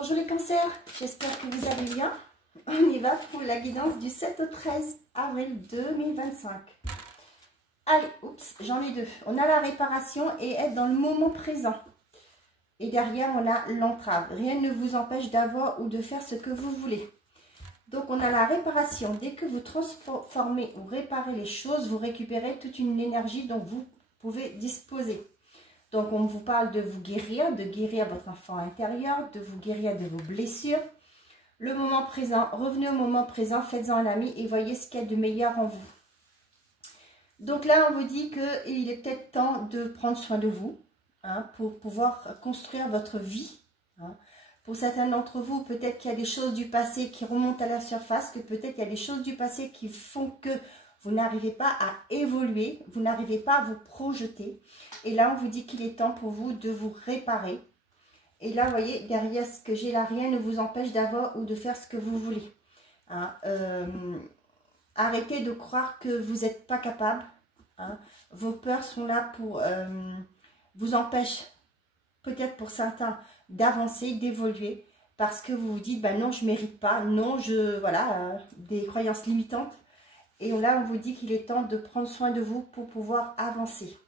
Bonjour les cancers, j'espère que vous allez bien. On y va pour la guidance du 7 au 13 avril 2025. Allez, oups, j'en ai deux. On a la réparation et être dans le moment présent. Et derrière, on a l'entrave. Rien ne vous empêche d'avoir ou de faire ce que vous voulez. Donc, on a la réparation. Dès que vous transformez ou réparez les choses, vous récupérez toute une énergie dont vous pouvez disposer. Donc, on vous parle de vous guérir, de guérir votre enfant intérieur, de vous guérir de vos blessures. Le moment présent, revenez au moment présent, faites-en un ami et voyez ce qu'il y a de meilleur en vous. Donc là, on vous dit qu'il est peut-être temps de prendre soin de vous pour pouvoir construire votre vie. Pour certains d'entre vous, peut-être qu'il y a des choses du passé qui remontent à la surface, que peut-être il y a des choses du passé qui font que vous n'arrivez pas à évoluer, vous n'arrivez pas à vous projeter. Et là, on vous dit qu'il est temps pour vous de vous réparer. Et là, vous voyez, derrière ce que j'ai là, rien ne vous empêche d'avoir ou de faire ce que vous voulez. Arrêtez de croire que vous n'êtes pas capable. Vos peurs sont là pour vous empêcher, peut-être pour certains, d'avancer, d'évoluer. Parce que vous vous dites, ben non, je ne mérite pas. Non, voilà, des croyances limitantes. Et là, on vous dit qu'il est temps de prendre soin de vous pour pouvoir avancer.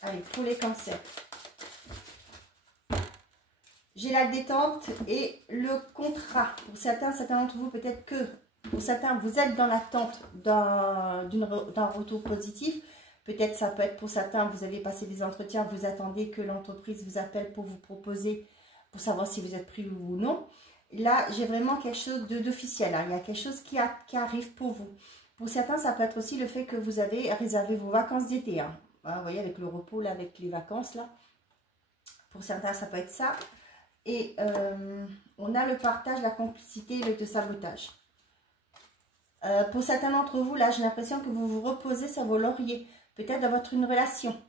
Allez, pour les cancers. J'ai la détente et le contrat. Pour certains d'entre vous, peut-être que pour certains, vous êtes dans l'attente d'un retour positif. Peut-être ça peut être pour certains, vous avez passé des entretiens, vous attendez que l'entreprise vous appelle pour vous proposer, pour savoir si vous êtes pris ou non. Là, j'ai vraiment quelque chose d'officiel. Il y a quelque chose qui arrive pour vous. Pour certains, ça peut être aussi le fait que vous avez réservé vos vacances d'été. Vous voyez, avec le repos, là, avec les vacances, là. Pour certains, ça peut être ça. Et on a le partage, la complicité et le sabotage. Pour certains d'entre vous, là, j'ai l'impression que vous vous reposez sur vos lauriers. Peut-être dans une relation.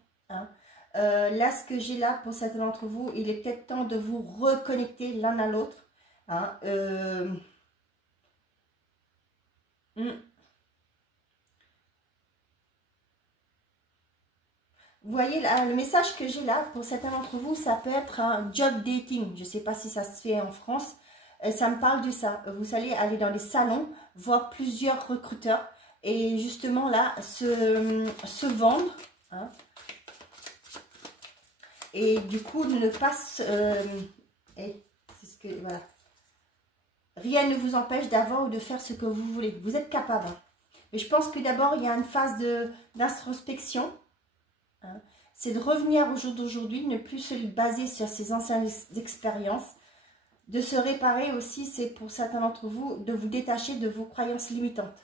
Là, ce que j'ai là, pour certains d'entre vous, il est peut-être temps de vous reconnecter l'un à l'autre. Vous voyez, là, le message que j'ai là, pour certains d'entre vous, ça peut être un job dating. Je ne sais pas si ça se fait en France. Ça me parle de ça. Vous allez aller dans les salons, voir plusieurs recruteurs et justement là, se vendre. Et du coup, ne pas... voilà. Rien ne vous empêche d'avoir ou de faire ce que vous voulez. Vous êtes capable. Mais je pense que d'abord, il y a une phase d'introspection. C'est de revenir au jour d'aujourd'hui, ne plus se baser sur ses anciennes expériences, de se réparer aussi, c'est pour certains d'entre vous, de vous détacher de vos croyances limitantes.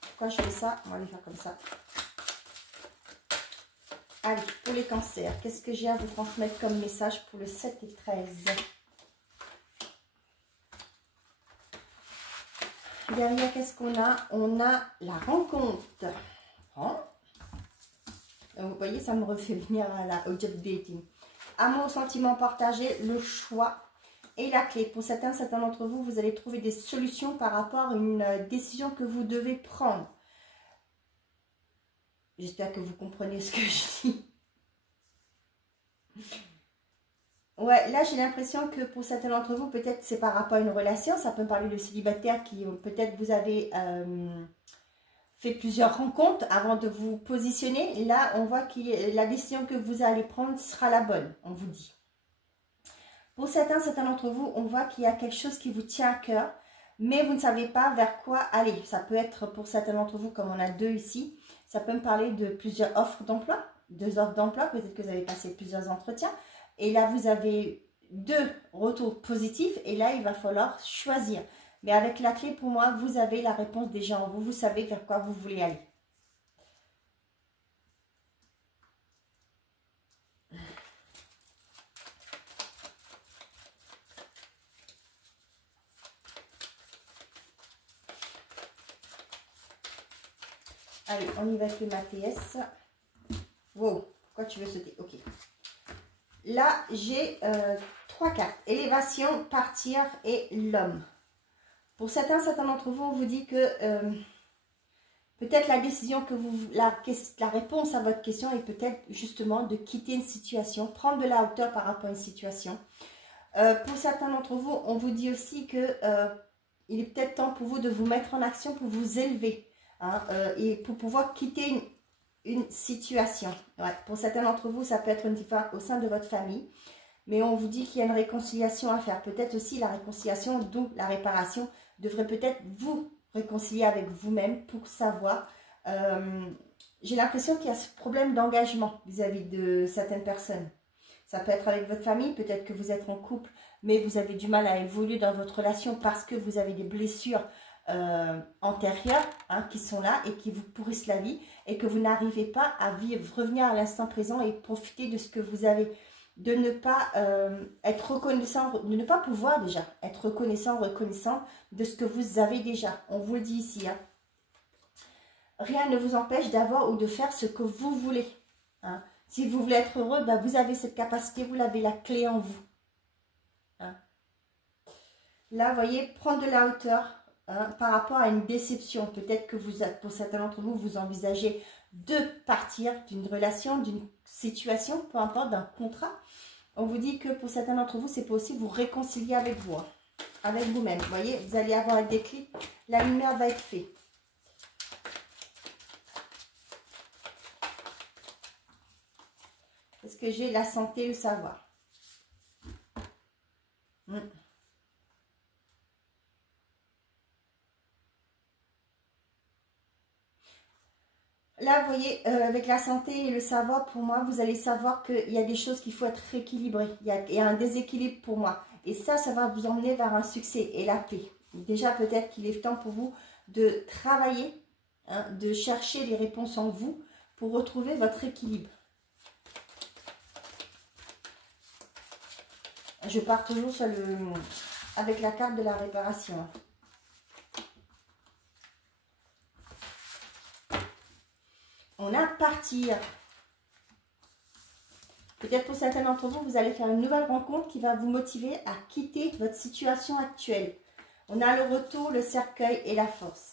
Pourquoi je fais ça? On va les faire comme ça. Allez, pour les cancers, qu'est-ce que j'ai à vous transmettre comme message pour le 7 et 13? Derrière, qu'est-ce qu'on a? On a la rencontre. Vous voyez, ça me refait venir au job dating. Amour, sentiment partagé, le choix et la clé. Pour certains d'entre vous, vous allez trouver des solutions par rapport à une décision que vous devez prendre. J'espère que vous comprenez ce que je dis. Ouais, là j'ai l'impression que pour certains d'entre vous, peut-être c'est par rapport à une relation. Ça peut me parler de célibataires qui peut-être vous avez... fait plusieurs rencontres avant de vous positionner. Là, on voit que la décision que vous allez prendre sera la bonne, on vous dit. Pour certains d'entre vous, on voit qu'il y a quelque chose qui vous tient à cœur, mais vous ne savez pas vers quoi aller. Ça peut être pour certains d'entre vous, comme on a deux ici, ça peut me parler de plusieurs offres d'emploi, peut-être que vous avez passé plusieurs entretiens, et là, vous avez deux retours positifs, et là, il va falloir choisir. Mais avec la clé, pour moi, vous avez la réponse déjà en vous. Vous savez vers quoi vous voulez aller. Allez, on y va avec le MATS. Wow, pourquoi tu veux sauter? Ok. Là, j'ai 3 cartes. Élévation, partir et l'homme. Pour certains d'entre vous, on vous dit que Peut-être la décision que la réponse à votre question est peut-être justement de quitter une situation, prendre de la hauteur par rapport à une situation. Pour certains d'entre vous, on vous dit aussi que il est peut-être temps pour vous de vous mettre en action pour vous élever, hein, et pour pouvoir quitter une situation. Ouais, pour certains d'entre vous, ça peut être au sein de votre famille, mais on vous dit qu'il y a une réconciliation à faire. Peut-être aussi la réconciliation, d'où la réparation, devrait peut-être vous réconcilier avec vous-même pour savoir. J'ai l'impression qu'il y a ce problème d'engagement vis-à-vis de certaines personnes. Ça peut être avec votre famille, peut-être que vous êtes en couple, mais vous avez du mal à évoluer dans votre relation parce que vous avez des blessures antérieures, hein, qui sont là et qui vous pourrissent la vie et que vous n'arrivez pas à vivre, revenir à l'instant présent et profiter de ce que vous avez. De ne pas être reconnaissant, de ne pas pouvoir déjà être reconnaissant de ce que vous avez déjà. On vous le dit ici, hein. Rien ne vous empêche d'avoir ou de faire ce que vous voulez, hein. Si vous voulez être heureux, ben vous avez cette capacité, vous avez la clé en vous, hein. Là, vous voyez, prendre de la hauteur, hein, par rapport à une déception. Peut-être que pour certains d'entre vous, vous envisagez de partir d'une relation, d'une situation, peu importe, d'un contrat. On vous dit que pour certains d'entre vous, c'est possible vous réconcilier avec vous, hein, avec vous-même. Vous voyez, vous allez avoir un déclic, la lumière va être faite. Est-ce que j'ai la santé, le savoir? Là, vous voyez, avec la santé et le savoir, pour moi, vous allez savoir qu'il y a des choses qu'il faut être rééquilibré. Il y a un déséquilibre pour moi. Et ça va vous emmener vers un succès et la paix. Déjà, peut-être qu'il est temps pour vous de travailler, hein, de chercher les réponses en vous pour retrouver votre équilibre. Je pars toujours avec la carte de la réparation. On a partir. Peut-être pour certains d'entre vous, vous allez faire une nouvelle rencontre qui va vous motiver à quitter votre situation actuelle. On a le retour, le cercueil et la force.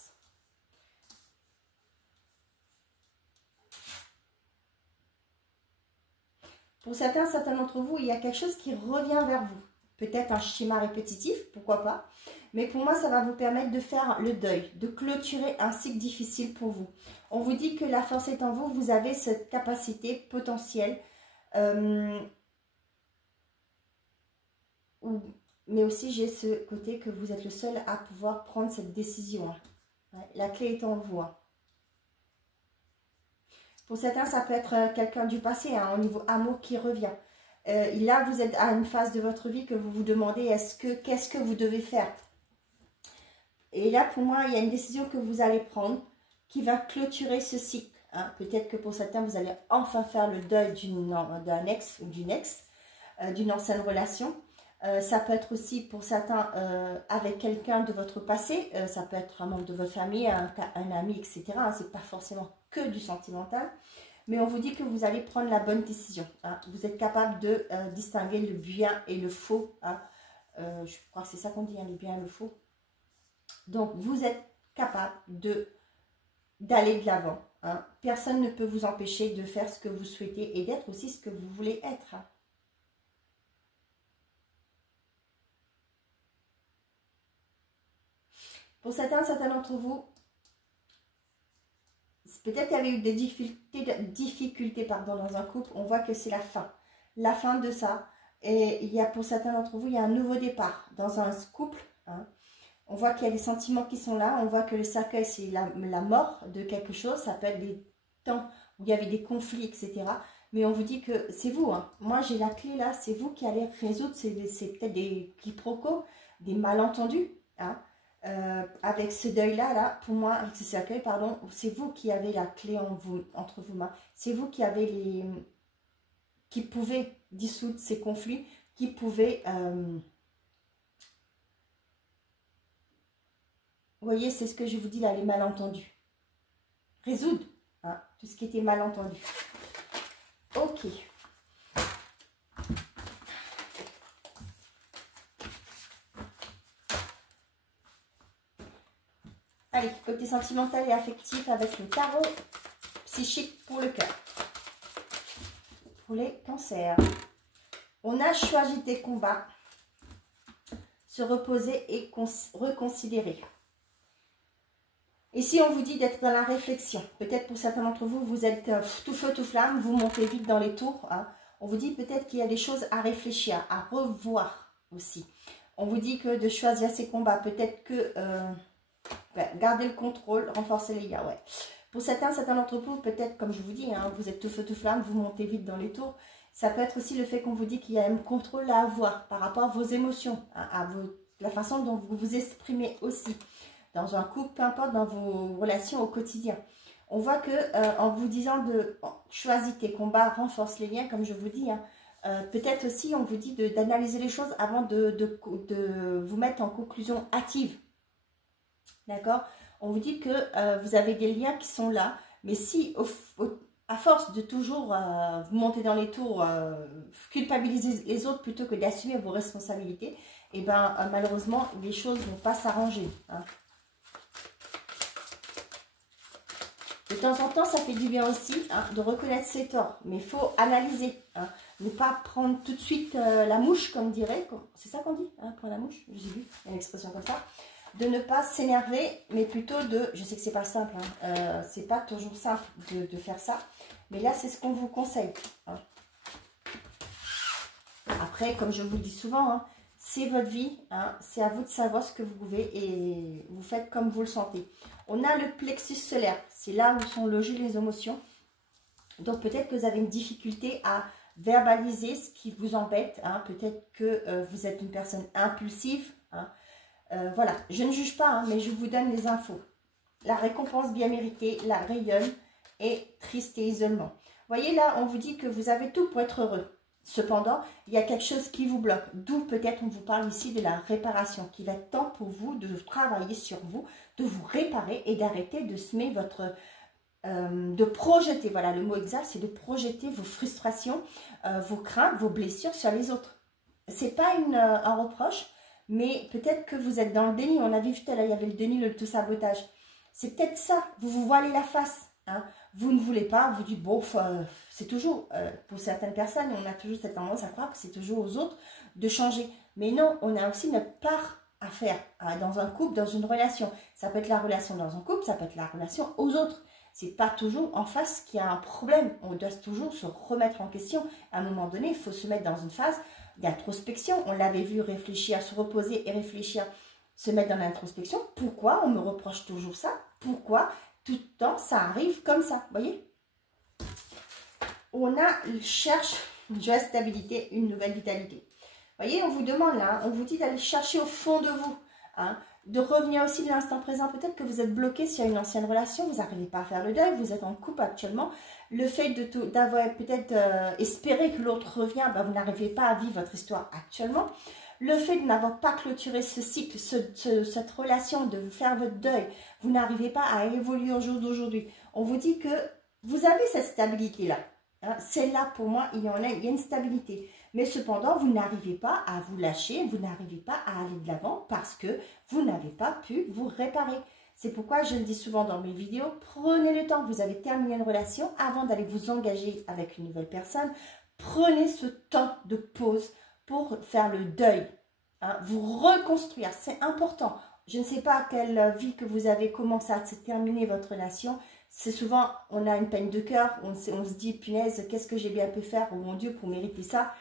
Pour certains d'entre vous, il y a quelque chose qui revient vers vous. Peut-être un schéma répétitif, pourquoi pas. Mais pour moi, ça va vous permettre de faire le deuil, de clôturer un cycle difficile pour vous. On vous dit que la force est en vous, vous avez cette capacité potentielle. Mais aussi, j'ai ce côté que vous êtes le seul à pouvoir prendre cette décision. Ouais, la clé est en vous. Pour certains, ça peut être quelqu'un du passé, hein, au niveau amour qui revient. Là, vous êtes à une phase de votre vie que vous vous demandez qu'est-ce que vous devez faire. Et là, pour moi, il y a une décision que vous allez prendre qui va clôturer ce cycle. Hein. Peut-être que pour certains, vous allez enfin faire le deuil d'un ex ou d'une ex, d'une ancienne relation. Ça peut être aussi pour certains avec quelqu'un de votre passé. Ça peut être un membre de votre famille, un ami, etc. Hein. Ce n'est pas forcément que du sentimental. Mais on vous dit que vous allez prendre la bonne décision. Hein. Vous êtes capable de distinguer le bien et le faux. Hein. Je crois que c'est ça qu'on dit, hein, le bien et le faux. Donc, vous êtes capable d'aller de l'avant. Hein. Personne ne peut vous empêcher de faire ce que vous souhaitez et d'être aussi ce que vous voulez être. Hein. Pour certains d'entre vous, peut-être qu'il y avait eu des difficultés dans un couple. On voit que c'est la fin de ça. Et il y a pour certains d'entre vous, il y a un nouveau départ dans un couple. Hein. On voit qu'il y a des sentiments qui sont là. On voit que le cercueil, c'est la mort de quelque chose. Ça peut être des temps où il y avait des conflits, etc. Mais on vous dit que c'est vous. Hein. Moi, j'ai la clé là. C'est vous qui allez résoudre. C'est peut-être des quiproquos, des malentendus. Hein. Avec ce deuil-là, pour moi, avec ce cercueil, pardon, c'est vous qui avez la clé entre vos mains. C'est vous qui avez qui pouvez dissoudre ces conflits, qui pouvez... Vous voyez, c'est ce que je vous dis là, les malentendus. Résoudre, hein, tout ce qui était malentendu. Ok. Allez, côté sentimental et affectif avec le tarot psychique pour le cœur. Pour les cancers. On a choisi des combats, se reposer et reconsidérer. Ici, on vous dit d'être dans la réflexion. Peut-être pour certains d'entre vous, vous êtes tout feu, tout flamme, vous montez vite dans les tours. Hein. On vous dit peut-être qu'il y a des choses à réfléchir, à revoir aussi. On vous dit que de choisir ces combats, peut-être que garder le contrôle, renforcer les liens. Ouais. Pour certains d'entre vous, peut-être, comme je vous dis, hein, vous êtes tout feu, tout flamme, vous montez vite dans les tours. Ça peut être aussi le fait qu'on vous dit qu'il y a un contrôle à avoir par rapport à vos émotions, hein, à la façon dont vous vous exprimez aussi. Dans un couple, peu importe, dans vos relations au quotidien. On voit que en vous disant de choisir tes combats, renforce les liens, comme je vous dis. Hein, peut-être aussi, on vous dit d'analyser les choses avant de vous mettre en conclusion hâtive. D'accord? On vous dit que vous avez des liens qui sont là, mais si, à force de toujours vous monter dans les tours, culpabiliser les autres plutôt que d'assumer vos responsabilités, et ben malheureusement, les choses ne vont pas s'arranger. Hein. De temps en temps, ça fait du bien aussi hein, de reconnaître ses torts. Mais il faut analyser. Hein. Ne pas prendre tout de suite la mouche, comme dirait. C'est ça qu'on dit, hein, prendre la mouche. J'ai vu, il y a une expression comme ça. De ne pas s'énerver, mais plutôt de... Je sais que c'est pas simple. Hein, c'est pas toujours simple de faire ça. Mais là, c'est ce qu'on vous conseille. Hein. Après, comme je vous le dis souvent, hein, c'est votre vie. Hein, c'est à vous de savoir ce que vous pouvez et vous faites comme vous le sentez. On a le plexus solaire, c'est là où sont logées les émotions. Donc peut-être que vous avez une difficulté à verbaliser ce qui vous embête. Hein. Peut-être que vous êtes une personne impulsive. Hein. Voilà, je ne juge pas, hein, mais je vous donne les infos. La récompense bien méritée, la rayonne et triste et isolement. Vous voyez là, on vous dit que vous avez tout pour être heureux. Cependant, il y a quelque chose qui vous bloque. D'où peut-être on vous parle ici de la réparation, qu'il va être temps pour vous de travailler sur vous, de vous réparer et d'arrêter de semer votre... de projeter, voilà le mot exact, c'est de projeter vos frustrations, vos craintes, vos blessures sur les autres. C'est pas un reproche, mais peut-être que vous êtes dans le déni. On a vu tout à l'heure, il y avait le déni, le sabotage. C'est peut-être ça, vous vous voilez la face. Hein. Vous ne voulez pas, vous dites, bon, c'est toujours, pour certaines personnes, on a toujours cette tendance à croire que c'est toujours aux autres de changer. Mais non, on a aussi notre part à faire hein, dans un couple, dans une relation. Ça peut être la relation dans un couple, ça peut être la relation aux autres. C'est pas toujours en face qu'il y a un problème. On doit toujours se remettre en question. À un moment donné, il faut se mettre dans une phase d'introspection. On l'avait vu réfléchir, se reposer et réfléchir, se mettre dans l'introspection. Pourquoi on me reproche toujours ça? Pourquoi tout le temps ça arrive comme ça? Vous voyez? On cherche une joie, stabilité, une nouvelle vitalité. Vous voyez, on vous demande là, on vous dit d'aller chercher au fond de vous. Hein, de revenir aussi de l'instant présent. Peut-être que vous êtes bloqué sur une ancienne relation, vous n'arrivez pas à faire le deuil, vous êtes en couple actuellement. Le fait d'avoir peut-être espéré que l'autre revient, ben, vous n'arrivez pas à vivre votre histoire actuellement. Le fait de n'avoir pas clôturé ce cycle, cette relation, de faire votre deuil, vous n'arrivez pas à évoluer au jour d'aujourd'hui. On vous dit que vous avez cette stabilité-là. Hein, celle-là, pour moi, il y a une stabilité. Mais cependant, vous n'arrivez pas à vous lâcher, vous n'arrivez pas à aller de l'avant parce que vous n'avez pas pu vous réparer. C'est pourquoi je le dis souvent dans mes vidéos, prenez le temps. Vous avez terminé une relation avant d'aller vous engager avec une nouvelle personne. Prenez ce temps de pause pour faire le deuil. Hein, vous reconstruire, c'est important. Je ne sais pas quelle vie que vous avez, comment ça s'est terminé votre relation. C'est souvent, on a une peine de cœur, on se dit, punaise, qu'est-ce que j'ai bien pu faire, oh mon Dieu, pour mériter ça.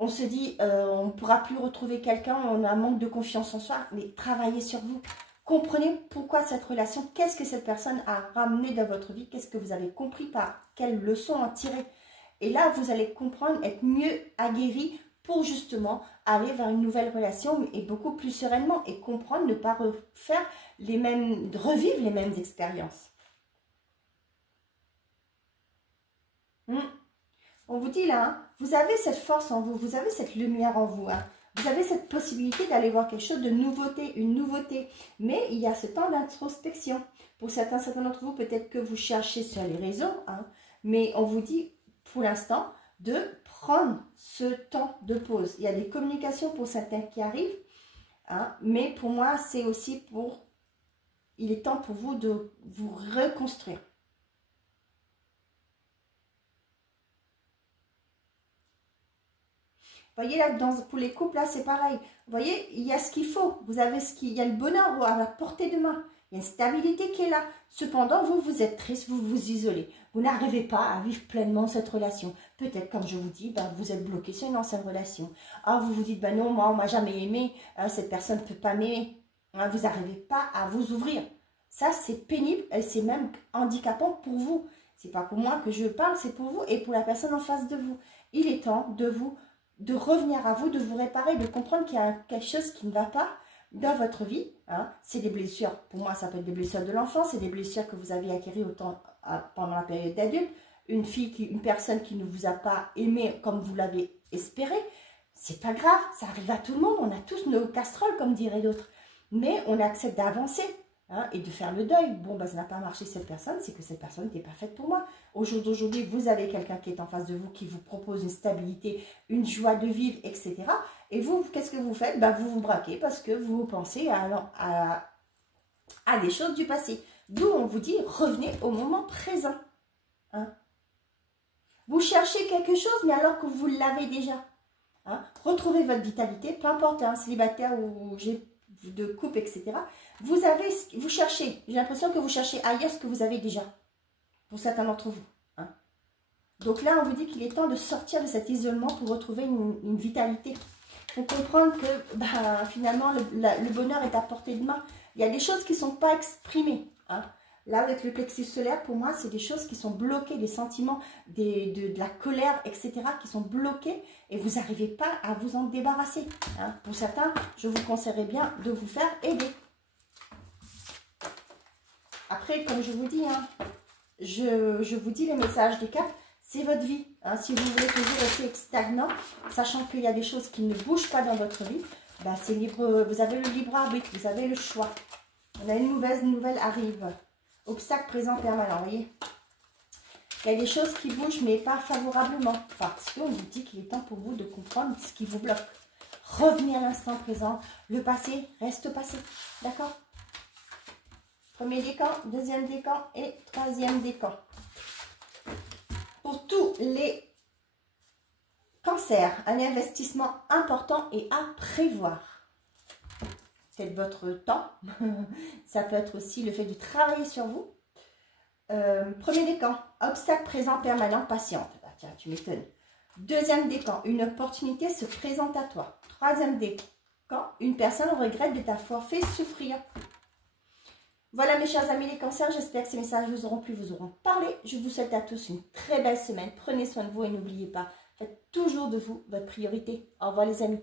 On se dit, on ne pourra plus retrouver quelqu'un, on a un manque de confiance en soi, mais travaillez sur vous. Comprenez pourquoi cette relation, qu'est-ce que cette personne a ramené dans votre vie, qu'est-ce que vous avez compris, par quelles leçons en tirer. Et là, vous allez comprendre, être mieux aguerri pour justement aller vers une nouvelle relation et beaucoup plus sereinement et comprendre, ne pas revivre les mêmes expériences. On vous dit là, hein, vous avez cette force en vous, vous avez cette lumière en vous, hein, vous avez cette possibilité d'aller voir quelque chose de nouveauté, une nouveauté, mais il y a ce temps d'introspection. Pour certains d'entre vous, peut-être que vous cherchez sur les réseaux, hein, mais on vous dit pour l'instant de prendre ce temps de pause. Il y a des communications pour certains qui arrivent, hein, mais pour moi, c'est aussi pour il est temps pour vous de vous reconstruire. Vous voyez là, pour les couples, là, c'est pareil. Vous voyez, il y a ce qu'il faut. Vous avez il y a le bonheur à la portée de main. Il y a une stabilité qui est là. Cependant, vous êtes triste, vous vous isolez. Vous n'arrivez pas à vivre pleinement cette relation. Peut-être, comme je vous dis, ben, vous êtes bloqué sur une ancienne relation. Ah, vous vous dites, ben non, moi, on m'a jamais aimé. Cette personne ne peut pas m'aimer. Vous n'arrivez pas à vous ouvrir. Ça, c'est pénible et c'est même handicapant pour vous. C'est pas pour moi que je parle, c'est pour vous et pour la personne en face de vous. Il est temps de revenir à vous, de vous réparer, de comprendre qu'il y a quelque chose qui ne va pas dans votre vie. Hein. C'est des blessures, pour moi ça peut être des blessures de l'enfance, c'est des blessures que vous avez acquises pendant la période d'adulte. Une personne qui ne vous a pas aimé comme vous l'avez espéré, c'est pas grave, ça arrive à tout le monde, on a tous nos casseroles comme diraient d'autres. Mais on accepte d'avancer. Hein, et de faire le deuil. Bon, ben, ça n'a pas marché cette personne, c'est que cette personne n'était pas faite pour moi. Au jour d'aujourd'hui, vous avez quelqu'un qui est en face de vous, qui vous propose une stabilité, une joie de vivre, etc. Et vous, qu'est-ce que vous faites? Ben, vous vous braquez parce que vous pensez à des choses du passé. D'où on vous dit, revenez au moment présent. Hein. Vous cherchez quelque chose, mais alors que vous l'avez déjà. Hein. Retrouvez votre vitalité, peu importe, un célibataire ou de couple, etc. Vous cherchez, j'ai l'impression que vous cherchez ailleurs ce que vous avez déjà, pour certains d'entre vous. Hein. Donc là, on vous dit qu'il est temps de sortir de cet isolement pour retrouver une vitalité. Il faut comprendre que bah, finalement, le bonheur est à portée de main. Il y a des choses qui ne sont pas exprimées. Hein. Là, avec le plexus solaire, pour moi, c'est des choses qui sont bloquées, des sentiments, de la colère, etc., qui sont bloqués et vous n'arrivez pas à vous en débarrasser. Hein. Pour certains, je vous conseillerais bien de vous faire aider. Après, comme je vous dis, hein, je vous dis les messages des cartes, c'est votre vie. Hein. Si vous voulez toujours rester stagnant, sachant qu'il y a des choses qui ne bougent pas dans votre vie, ben c'est libre, vous avez le libre arbitre, vous avez le choix. On a une mauvaise nouvelle arrive. Obstacle présent permanent, vous voyez. Il y a des choses qui bougent, mais pas favorablement. Parce qu'on vous dit qu'il est temps pour vous de comprendre ce qui vous bloque. Revenez à l'instant présent. Le passé reste passé. D'accord? Premier décan, deuxième décan et troisième décan. Pour tous les cancers, un investissement important et à prévoir. Peut-être votre temps. Ça peut être aussi le fait de travailler sur vous. Premier décan, obstacle présent permanent, patiente. Ah, tiens, tu m'étonnes. Deuxième décan, une opportunité se présente à toi. Troisième décan, une personne regrette de t'avoir fait souffrir. Voilà mes chers amis les cancers, j'espère que ces messages vous auront plu, vous auront parlé. Je vous souhaite à tous une très belle semaine. Prenez soin de vous et n'oubliez pas, faites toujours de vous votre priorité. Au revoir les amis.